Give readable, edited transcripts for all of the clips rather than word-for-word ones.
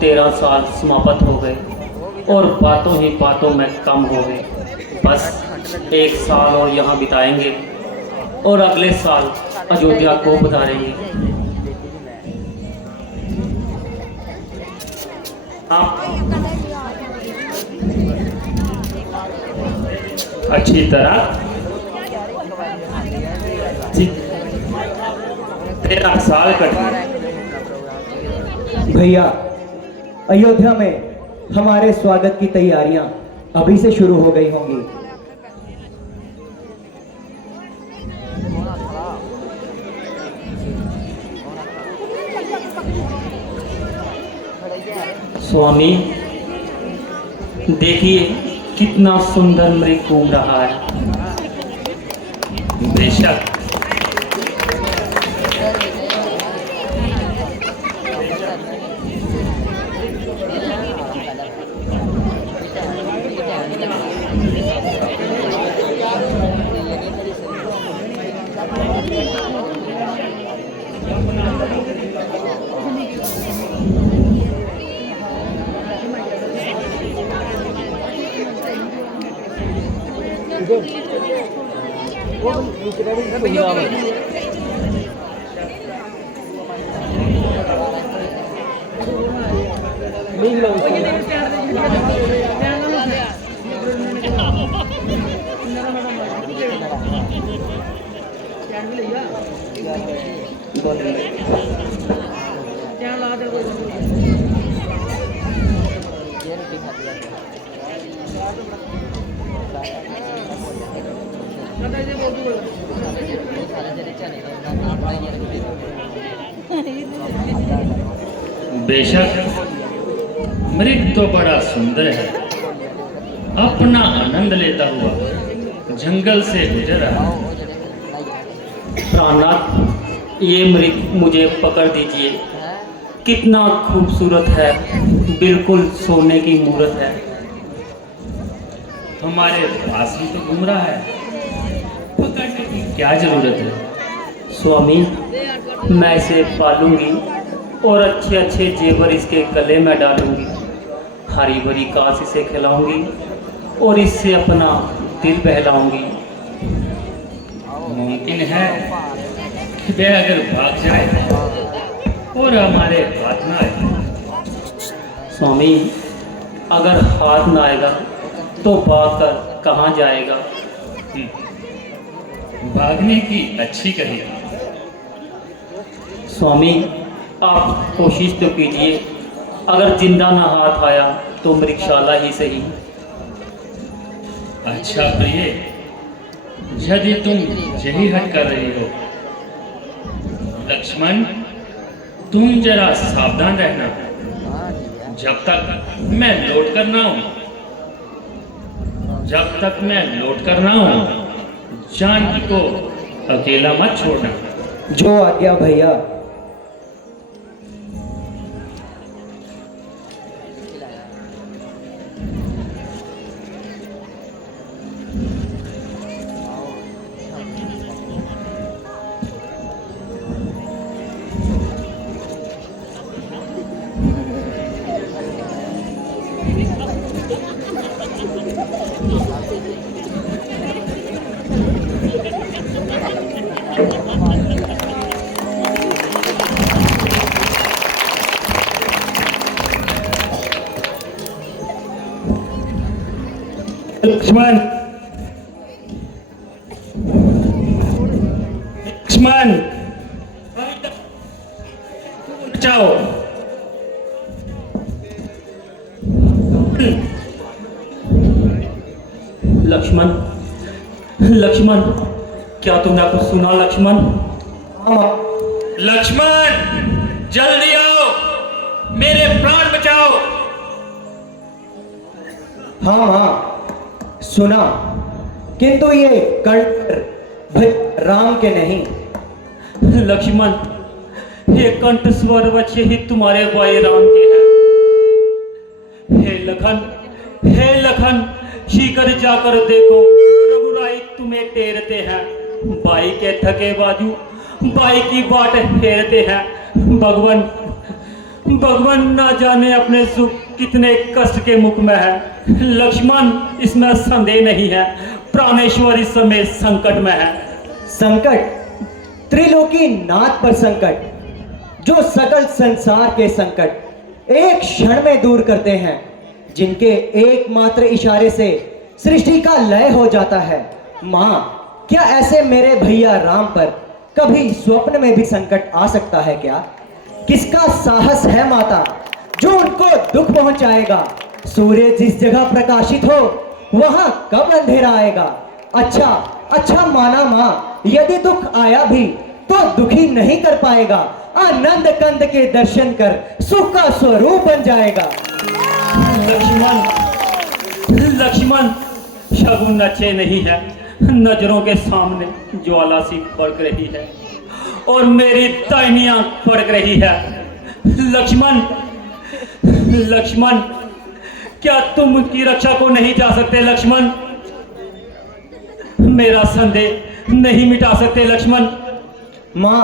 13 साल समाप्त हो गए और बातों ही बातों में कम हो गए। बस 1 साल और यहाँ बिताएंगे और अगले साल अयोध्या को पधारेंगे। आप अच्छी तरह 13 साल कटे। भैया, अयोध्या में हमारे स्वागत की तैयारियां अभी से शुरू हो गई होंगी। स्वामी, देखिए कितना सुंदर मृग घूम रहा है। बेशक बेशक मृग तो बड़ा सुंदर है, अपना आनंद लेता हुआ जंगल से गुजर रहा है। प्राणनाथ, ये मृग मुझे पकड़ दीजिए। कितना खूबसूरत है, बिल्कुल सोने की मूरत है। हमारे पास ही तो घूम रहा है, पकड़ने की क्या जरूरत है? स्वामी, मैं इसे पालूंगी और अच्छे अच्छे जेवर इसके गले में डालूंगी। हरी भरी घास इसे खिलाऊंगी और इससे अपना दिल बहलाऊंगी। मुमकिन है कि वह अगर भाग जाए और हमारे हाथ ना आए? स्वामी, अगर हाथ ना आएगा तो भाग कर कहाँ जाएगा? भागने की अच्छी कही। स्वामी, आप कोशिश तो कीजिए। अगर जिंदा ना हाथ आया तो मृगशाला ही सही। अच्छा प्रिय, यदि तुम यही हट कर रही हो, लक्ष्मण तुम जरा सावधान रहना। जब तक मैं लौट कर ना हूं, जानकी को अकेला मत छोड़ना। जो आज्ञा भैया। लक्ष्मण, लक्ष्मण बचाओ। लक्ष्मण, लक्ष्मण, क्या तुमने कुछ सुना? लक्ष्मण, लक्ष्मण जल्दी आओ, मेरे प्राण बचाओ। हाँ हाँ सुना, किंतु ये कंठ राम के नहीं। लक्ष्मण, ये कंठ स्वर वच्चे ही तुम्हारे भाई राम के हैं। हे लखन, शीकर जाकर देखो, रघुराई तुम्हें टेरते हैं। भाई के थके बाजू भाई की बाट फेरते हैं। भगवान, भगवान ना जाने अपने सुख कितने कष्ट के मुख में है। लक्ष्मण, इसमें संदेह नहीं है, प्राणेश्वर इस समय संकट में है। संकट? त्रिलोकी नाथ पर संकट, जो सकल संसार के संकट एक क्षण में दूर करते हैं, जिनके एकमात्र इशारे से सृष्टि का लय हो जाता है। माँ, क्या ऐसे मेरे भैया राम पर कभी स्वप्न में भी संकट आ सकता है क्या? किसका साहस है माता जो उनको दुख पहुंचाएगा? सूर्य जिस जगह प्रकाशित हो वहां कब अंधेरा आएगा? अच्छा माना माँ, यदि दुख आया भी तो दुखी नहीं कर पाएगा, आनंद कंद के दर्शन कर सुख का स्वरूप बन जाएगा। लक्ष्मण, शगुन अच्छे नहीं है। नजरों के सामने ज्वाला सी भड़क रही है और मेरी दाहिनी आंख फड़क रही है। लक्ष्मण, क्या तुम उनकी रक्षा को नहीं जा सकते? लक्ष्मण, मेरा संदेह नहीं मिटा सकते? लक्ष्मण, मां,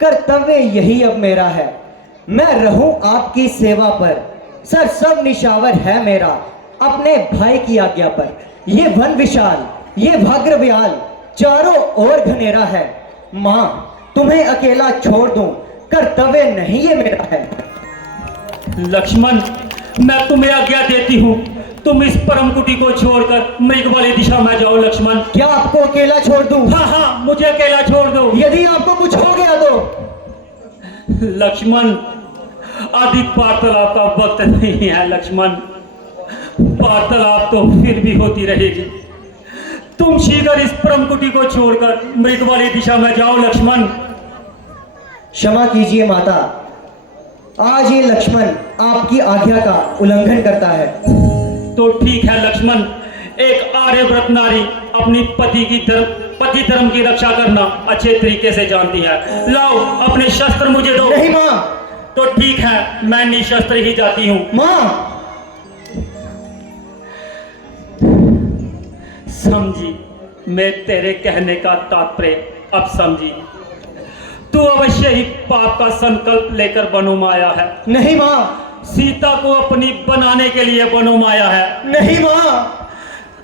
कर्तव्य यही अब मेरा है। मैं रहूं आपकी सेवा पर, सर सब निशावर है मेरा अपने भाई की आज्ञा पर। ये वन विशाल, ये भाग्र व्याल, चारों ओर घनेरा है। मां, तुम्हें अकेला छोड़ दूं, कर्तव्य नहीं ये मेरा है। लक्ष्मण, मैं तुम्हें आज्ञा देती हूँ, तुम इस परम कुटी को छोड़कर मृग वाली दिशा में जाओ। लक्ष्मण, क्या आपको अकेला छोड़ दूं? हाँ, मुझे अकेला छोड़ दो। यदि आपको कुछ हो गया तो? लक्ष्मण, अधिक वार्तालाप का वक्त नहीं है। लक्ष्मण, वार्तालाप तो फिर भी होती रहेगी। तुम शीघ्र इस परम कुटी को छोड़कर मृग वाली दिशा में जाओ। लक्ष्मण, क्षमा कीजिए माता, आज ये लक्ष्मण आपकी आज्ञा का उल्लंघन करता है। तो ठीक है लक्ष्मण, एक आर्यव्रत नारी अपनी पति धर्म की रक्षा करना अच्छे तरीके से जानती है। लाओ अपने शस्त्र मुझे दो। नहीं मां। तो ठीक है, मैं निशस्त्र ही जाती हूँ। मां, समझी, मैं तेरे कहने का तात्पर्य अब समझी। तू अवश्य ही पाप का संकल्प लेकर वनों में आया है। नहीं मां। सीता को अपनी बनाने के लिए वनों में आया है। नहीं मां।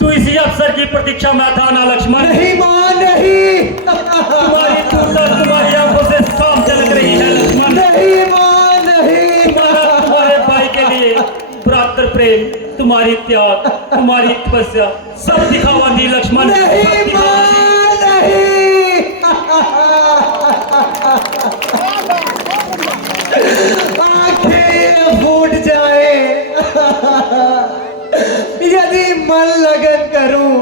तू इसी अवसर की प्रतीक्षा में था ना लक्ष्मण? नहीं मां, नहीं। तुम्हारी दूरता तुम्हारी आंखों से साफ झलक रही है लक्ष्मण। नहीं मां, नहीं। तुम्हारे भाई के लिए भ्रातृ प्रेम, तुम्हारी त्याग, तुम्हारी तपस्या सब दिखावा दी लक्ष्मण। नहीं मां, नहीं। आंखें फूट जाए यदि मन लगन करूं,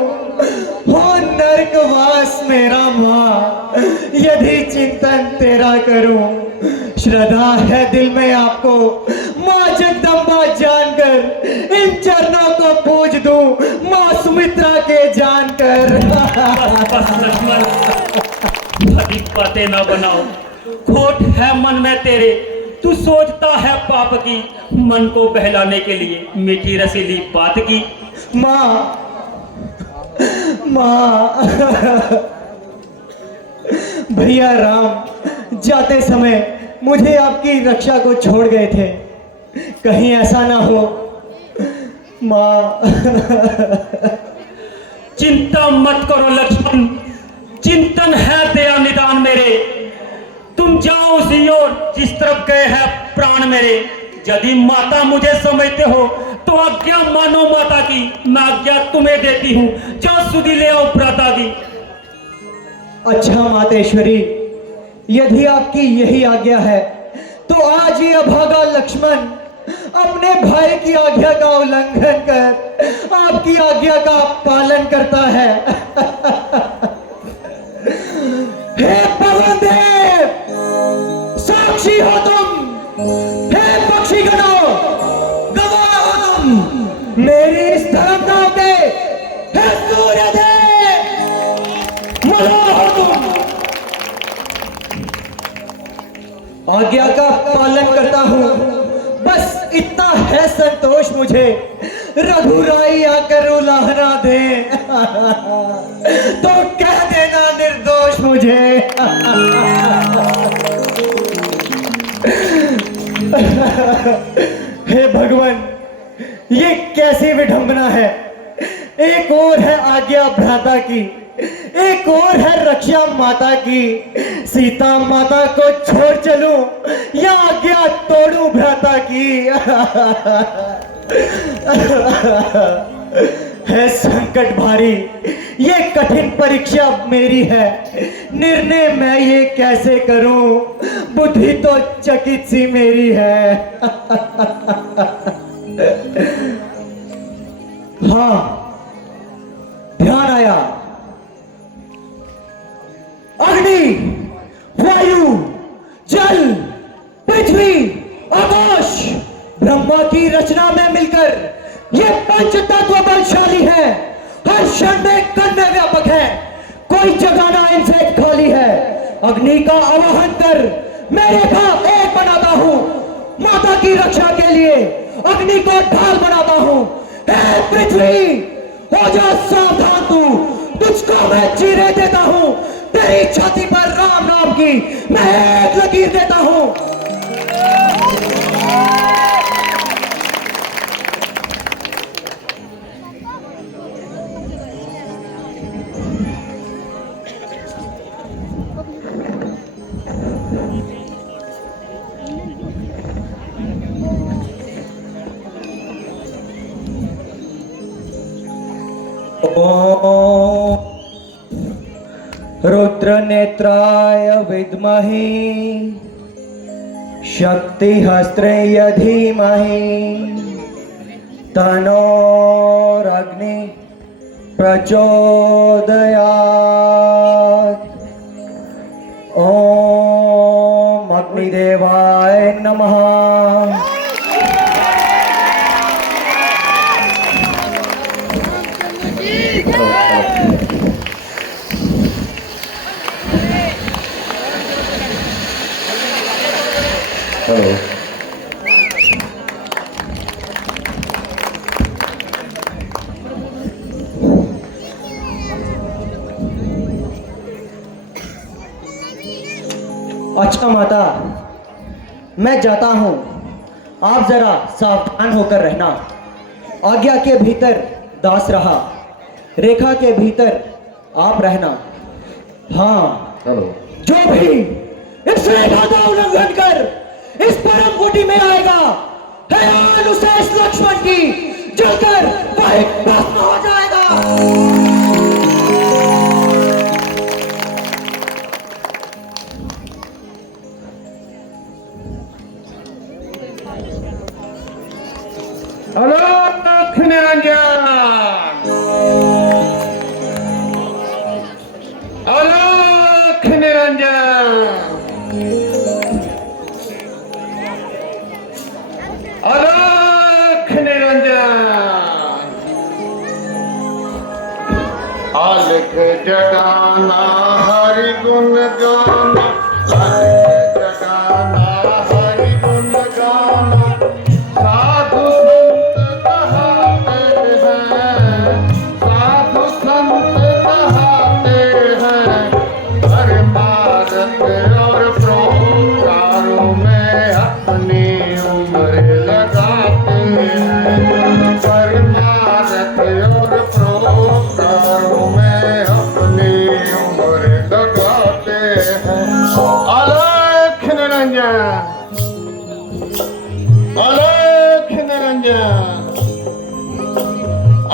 हो नरकवास मेरा मां, यदि चिंतन तेरा करूं। श्रद्धा है दिल में आपको मां जगदम्बा जानकर, इन चरणों को पूज दूं मां सुमित्रा के जानकर। बस लक्ष्मण, अधिक बातें ना बनाओ। खोट है मन में तेरे, तू सोचता है पाप की, मन को बहलाने के लिए मीठी रसीली बात की। मां, भैया राम जाते समय मुझे आपकी रक्षा को छोड़ गए थे, कहीं ऐसा ना हो। मां, चिंता मत करो लक्ष्मण, चिंतन है दया निदान मेरे। तुम जाओ उसी ओर जिस तरफ गए हैं प्राण मेरे। यदि माता मुझे समझते हो तो आज्ञा मानो माता की, मैं आज्ञा तुम्हें देती हूँ, जाओ सुधी ले आओ भ्राता की। अच्छा मातेश्वरी, यदि आपकी यही आज्ञा है तो आज ये अभागा लक्ष्मण अपने भाई की आज्ञा का उल्लंघन कर आपकी आज्ञा का पालन करता है। हे पवन देव, साक्षी हो तुम। हे पक्षीगणों, गवाह हो तुम मेरी इस धर्मता के। हे सूर्य देव, मनो हो तुम। आज्ञा का पालन करता हूं, बस इतना है संतोष मुझे। रघुराई आकर उलाहना दे तो कह देना निर्दोष मुझे। विडंबना है। एक और है आज्ञा भ्राता की, एक और है रक्षा माता की। सीता माता को छोड़ चलूं या आज्ञा तोड़ूं भ्राता की। है संकट भारी, ये कठिन परीक्षा मेरी है। निर्णय मैं ये कैसे करूं, बुद्धि तो चकित सी मेरी है। हाँ, ध्यान आया। अग्नि, वायु, जल, पृथ्वी, आकाश, ब्रह्मा की रचना में मिलकर ये पंच तत्व बलशाली है। हर क्षण में कन्या व्यापक है, कोई जगह इनसे खाली है। अग्नि का आवाहन कर मैं रेखा एक बनाता हूँ, माता की रक्षा के लिए अग्नि को ढाल बनाता हूँ। हे पृथ्वी, हो जा सावधान तू, तुझको मैं चीरे देता हूँ। तेरी छाती पर राम नाम की मैं एक लकीर देता हूँ। ओम रुद्र नेत्राय विद्महे शक्ति हस्त्रेय धीमहि तनोरग्नि प्रचोदयात्। ओम अग्निदेवाय नमः। हेलो। अच्छा माता, मैं जाता हूं, आप जरा सावधान होकर रहना। आज्ञा के भीतर दास रहा, रेखा के भीतर आप रहना। हाँ, हेलो। जो भी इस रेखा का उल्लंघन कर इस परम कुटी में आएगा, है उसे इस लक्ष्मण की जलकर वही भस्म हो जाएगा। अलख निरंजन, अलख निरंजन, अलख निरंजन। अलख जगाना हरि गुण गाना, अलख जगाना हरि गुण गाना। साधु संत कहाते हैं, साधु संत कहाते हैं, परमार्थ और प्रोकारों में अपनी उम्र लगाते हैं। परमार्थ और प्रोकारों में अपनी उम्र लगाते हैं। अलख निरंजन, अलख निरंजन,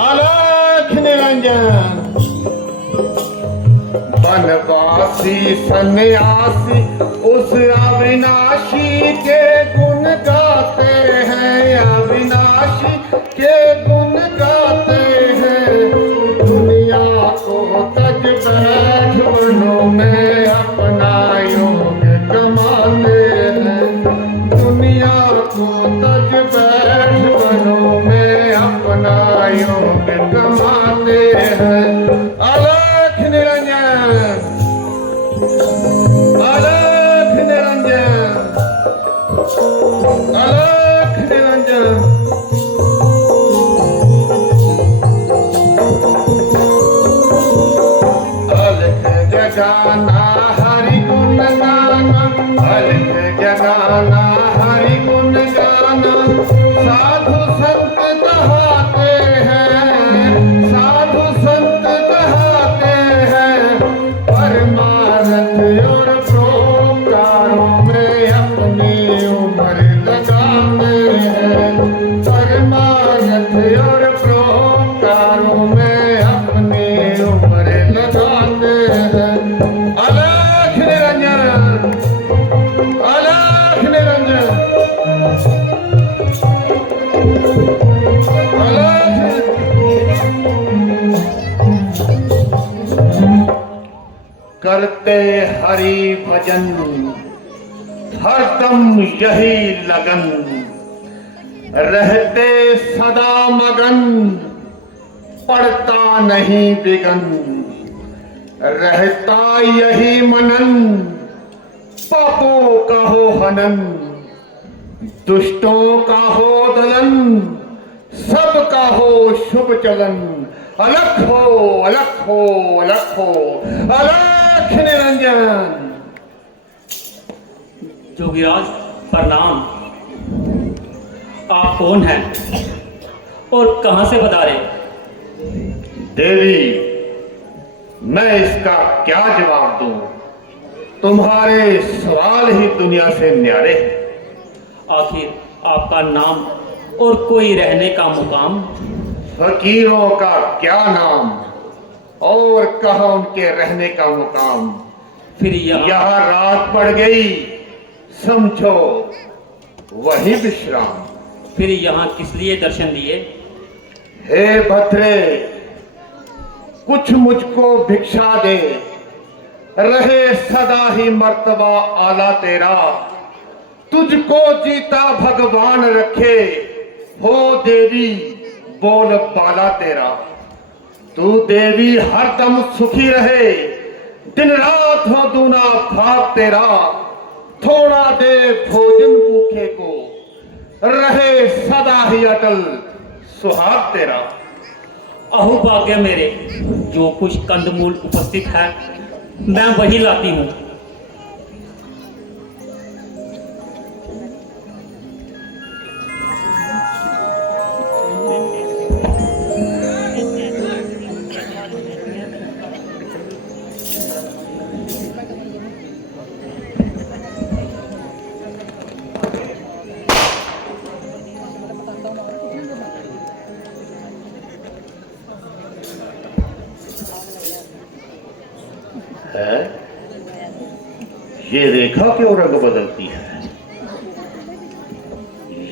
अलख निरंजन। वनवासी सन्यासी उस अविनाशी के गुण गाते हैं, अविनाशी के गुण गाते हैं। दुनिया को तज बैठ वनों में अपना योग कमाते हैं। दुनिया को तज बैठ वनों में अपना योग कमाते हैं। अलख निरंजन, अलख निरंजन, अलख निरंजन। अलख जगाना हरि गुण गाना, अलख जगाना हरि गुण गाना। साधु संत कहाते हैं, करते हरि भजन, हरदम यही लगन, रहते सदा मगन, पड़ता नहीं बिगन, रहता यही मनन, पापों का हो हनन, दुष्टों का हो दलन, सबका हो शुभ चलन, अलख हो अलख हो अलख हो, अलख निरंजन। जोगीराज प्रणाम। आप कौन हैं और कहां से पधारे? देवी, मैं इसका क्या जवाब दूं? तुम्हारे सवाल ही दुनिया से न्यारे हैं। आखिर आपका नाम और कोई रहने का मुकाम? फकीरों का क्या नाम और कहा उनके रहने का मुकाम। फिर यहाँ रात पड़ गई, समझो वही विश्राम। फिर यहाँ किस लिए दर्शन दिए? हे भद्रे, कुछ मुझको भिक्षा दे, रहे सदा ही मर्तबा आला तेरा, तुझको जीता भगवान रखे, हो देवी बोल बाला तेरा। तू देवी हरदम सुखी रहे, दिन रात हो दूना भाग तेरा, थोड़ा दे भोजन भूखे को, रहे सदा ही अटल सुहाग तेरा। अहो भाग्य मेरे, जो कुछ कंदमूल उपस्थित है मैं वही लाती हूँ। है ये रेखा क्यों रंग बदलती है?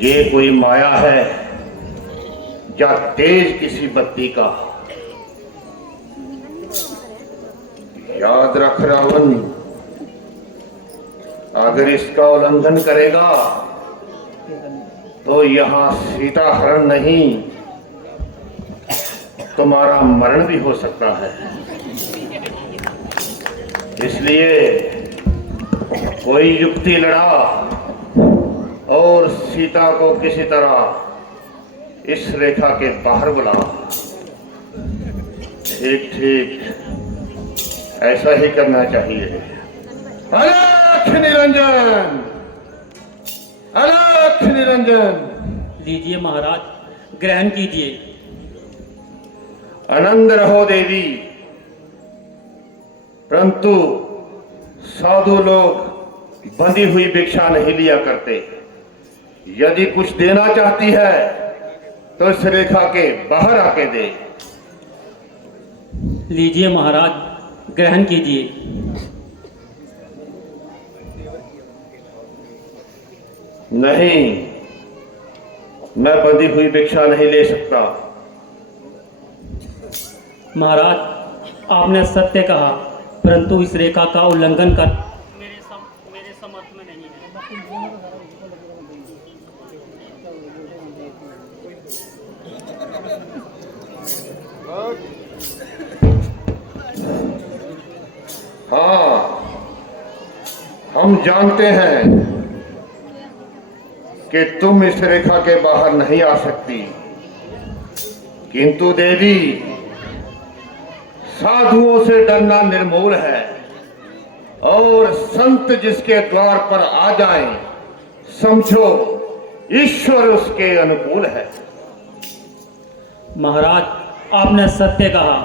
ये कोई माया है या तेज किसी बत्ती का? याद रख रावण, अगर इसका उल्लंघन करेगा तो यहां सीता हरण नहीं, तुम्हारा मरण भी हो सकता है। इसलिए कोई युक्ति लड़ा और सीता को किसी तरह इस रेखा के बाहर बुला। ठीक ठीक ऐसा ही करना चाहिए। अलख निरंजन, अलख निरंजन। लीजिए महाराज, ग्रहण कीजिए। आनंद रहो देवी। परंतु साधु लोग बंधी हुई भिक्षा नहीं लिया करते। यदि कुछ देना चाहती है तो इस रेखा के बाहर आके दे। लीजिए महाराज, ग्रहण कीजिए। नहीं, मैं बंधी हुई भिक्षा नहीं ले सकता। महाराज, आपने सत्य कहा, परंतु इस रेखा का उल्लंघन कर मेरे समर्थ में नहीं है। हाँ, हम जानते हैं कि तुम इस रेखा के बाहर नहीं आ सकती, किंतु देवी, साधुओं से डरना निर्मूल है और संत जिसके द्वार पर आ जाएं, समझो ईश्वर उसके अनुकूल है। महाराज, आपने सत्य कहा,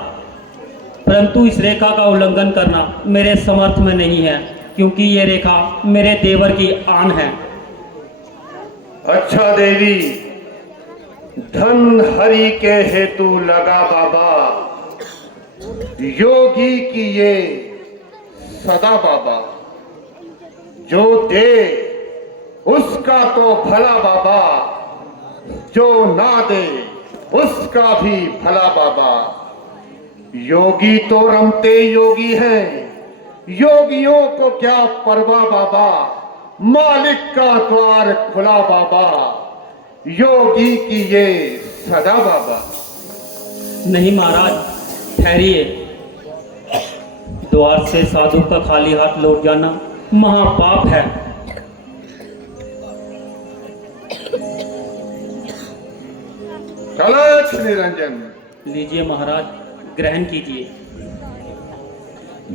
परंतु इस रेखा का उल्लंघन करना मेरे समर्थ में नहीं है, क्योंकि ये रेखा मेरे देवर की आन है। अच्छा देवी, धन हरि के हेतु लगा बाबा, योगी की ये सदा बाबा। जो दे उसका तो भला बाबा, जो ना दे उसका भी भला बाबा। योगी तो रमते योगी हैं, योगियों को क्या परवाह बाबा, मालिक का द्वार खुला बाबा, योगी की ये सदा बाबा। नहीं महाराज, ठहरिए। द्वार से साधु का खाली हाथ लौट जाना महापाप है। कलश निरंजन। लीजिए महाराज, ग्रहण कीजिए।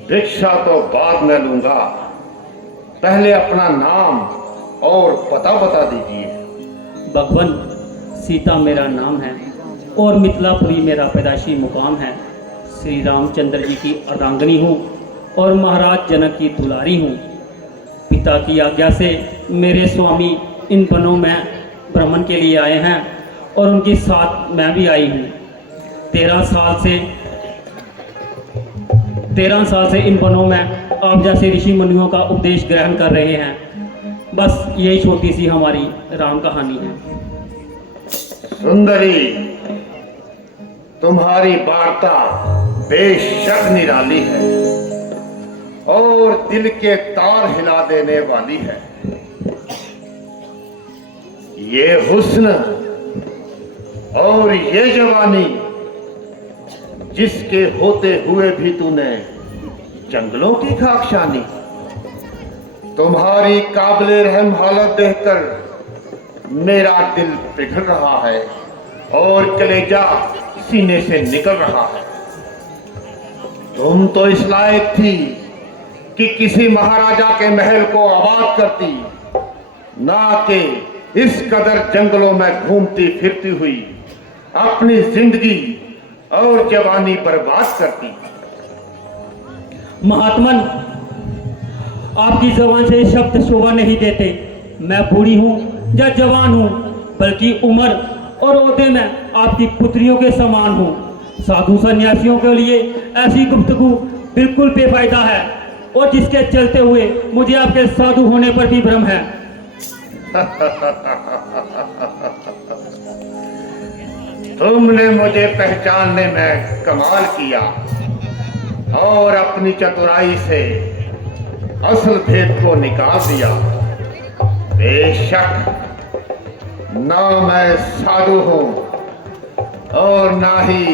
दीक्षा तो बाद में लूंगा, पहले अपना नाम और पता बता दीजिए। भगवान, सीता मेरा नाम है और मिथिलापुरी मेरा पैदाशी मुकाम है। श्री रामचंद्र जी की अर्धांगिनी हूँ और महाराज जनक की दुलारी हूँ। पिता की आज्ञा से मेरे स्वामी इन वनों में भ्रमण के लिए आए हैं और उनके साथ मैं भी आई हूँ। 13 साल से इन वनों में आप जैसे ऋषि मुनियों का उपदेश ग्रहण कर रहे हैं। बस यही छोटी सी हमारी राम कहानी है। सुंदरी, तुम्हारी वार्ता बेशक निराली है और दिल के तार हिला देने वाली है। ये हुस्न और ये जवानी, जिसके होते हुए भी तूने जंगलों की खाक छानी। तुम्हारी काबिले रहम हालत देखकर मेरा दिल पिघल रहा है और कलेजा सीने से निकल रहा है। तुम तो इस लायक थी कि किसी महाराजा के महल को आबाद करती, ना कि इस कदर जंगलों में घूमती फिरती हुई अपनी जिंदगी और जवानी बर्बाद करती। महात्मन, आपकी जबान से शब्द शोभा नहीं देते। मैं बूढ़ी हूँ या जवान हूँ, बल्कि उम्र और ओहदे में आपकी पुत्रियों के समान हूँ। साधु सन्यासियों के लिए ऐसी गुफ्तगू बिल्कुल बेफायदा है और जिसके चलते हुए मुझे आपके साधु होने पर भी भ्रम है। तुमने मुझे पहचानने में कमाल किया और अपनी चतुराई से असल भेद को निकाल दिया। बेशक ना मैं साधु हूं और ना ही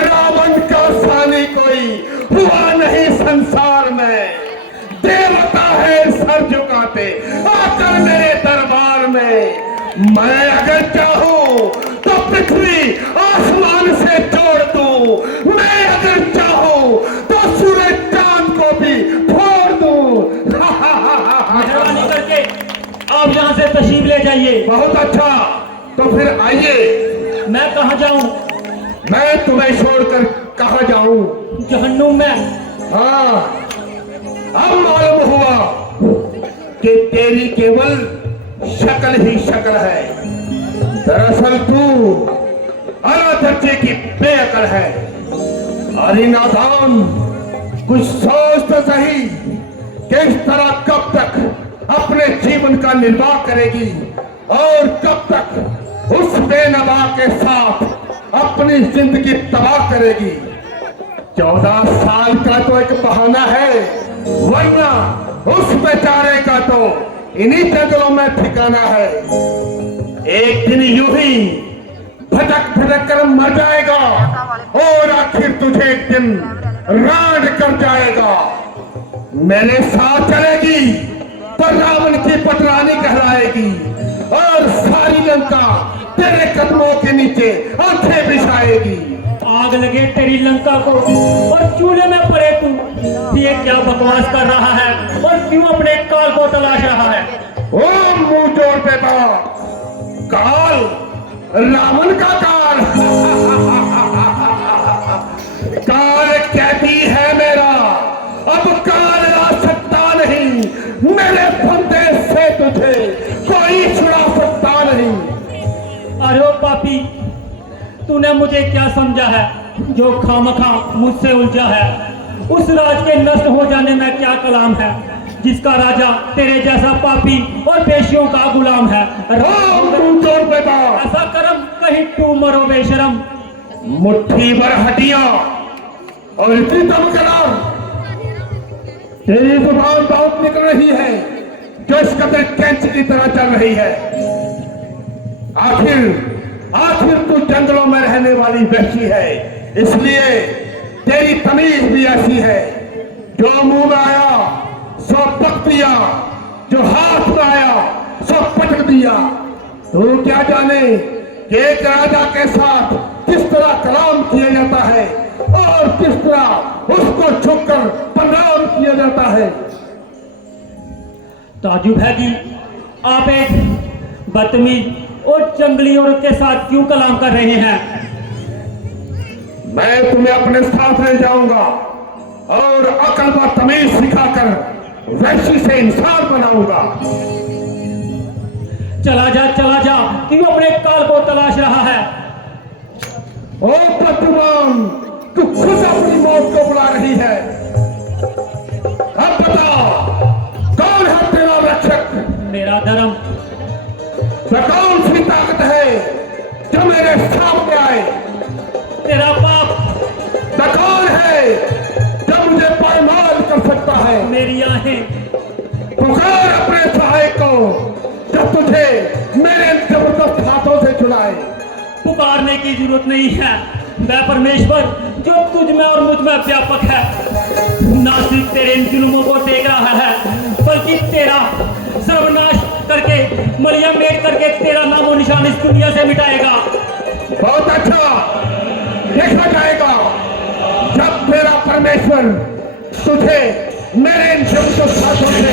रावण का सानी कोई हुआ नहीं संसार में। देवता है सर झुकाते आकर मेरे दरबार में। मैं अगर चाहूं तो पृथ्वी आसमान से जोड़ दूं, मैं अगर चाहूं तो सूरज चांद को भी फोड़ दूं। मेहरबानी करके आप यहाँ से तशरीफ ले जाइए। बहुत अच्छा, तो फिर आइए। मैं कहाँ जाऊँ? मैं तुम्हें छोड़कर कहाँ जाऊं? जहन्नुम में। हाँ, अब मालूम हुआ कि तेरी केवल शक्ल ही शक्ल है। दरअसल तू आला दर्जे की बेअकल है। अरे नादान, कुछ सोच तो सही कि इस तरह कब तक अपने जीवन का निर्वाह करेगी और कब तक उस बेनवा के साथ अपनी जिंदगी तबाह करेगी। 14 साल का तो एक बहाना है, वरना उस बेचारे का तो इन्हीं जंगलों में ठिकाना है। एक दिन यूं ही भटक भटक कर मर जाएगा और आखिर तुझे एक दिन राड कर जाएगा। मेरे साथ चलेगी तो रावण की पटरानी कहलाएगी और सारी लंका तेरे कदमों के नीचे आंखें बिछाएगी। आग लगे तेरी लंका को और चूल्हे में पड़े तू। ये क्या बकवास कर रहा है और क्यों अपने काल को तलाश रहा है? ओ मुंह जोड़ बेटा, काल रावण का काल काल कैदी है मेरा, अब काल ला सकता नहीं। मेरे फंदे से तुझे कोई छुड़ा सकता नहीं। अरे ओ पापी, तूने मुझे क्या समझा है जो खामखा मुझसे उलझा है? उस राज के नष्ट हो जाने में क्या कलाम है जिसका राजा तेरे जैसा पापी और पेशियों का गुलाम है? ऐसा करम कहीं तू मरो बेशरम। मुट्ठी भर हड्डियां और इतनी दम कलाम, तेरी जुबान बहुत निकल रही है जो इस कदर कैंची की तरह चल रही है। आखिर तू जंगलों में रहने वाली वहशी है, इसलिए तेरी तमीज भी ऐसी है। जो मुंह में आया सो पक दिया, जो हाथ में आया सो पटक दिया। तू क्या जाने कि एक राजा के साथ किस तरह कलाम किया जाता है और किस तरह उसको छुपकर प्रणाम किया जाता है। ताजुब है कि आप एक बदतमीज और जंगली औरत के साथ क्यों कलाम कर रहे हैं? मैं तुम्हें अपने साथ ले जाऊंगा और अकल व तमीज सिखाकर वैसी से इंसान बनाऊंगा। चला जा, क्यों अपने काल को तलाश रहा है? ओ बदगुमान, तू खुद अपनी मौत को बुला रही है। अब बता, कौन है तेरा रक्षक? मेरा धर्म। वह कौन सी ताकत है जो मेरे सामने आए? तेरा पाप। वह कौन है जो मुझे पायमाल कर सकता है? मेरी आहें। पुकार अपने सहायक को जो तुझे मेरे जबरदस्त हाथों से छुड़ाए। पुकारने की जरूरत नहीं है, वह परमेश्वर जो तुझ में और मुझ में व्यापक है ना सिर्फ तेरे इन जुल्मों को देख रहा है बल्कि तेरा सर्वनाश करके मलिया मेट करके तेरा नामो निशान इस दुनिया से मिटाएगा। बहुत अच्छा, देखा जाएगा जब तेरा परमेश्वर तुझे मेरे इन जबरदस्त हाथों से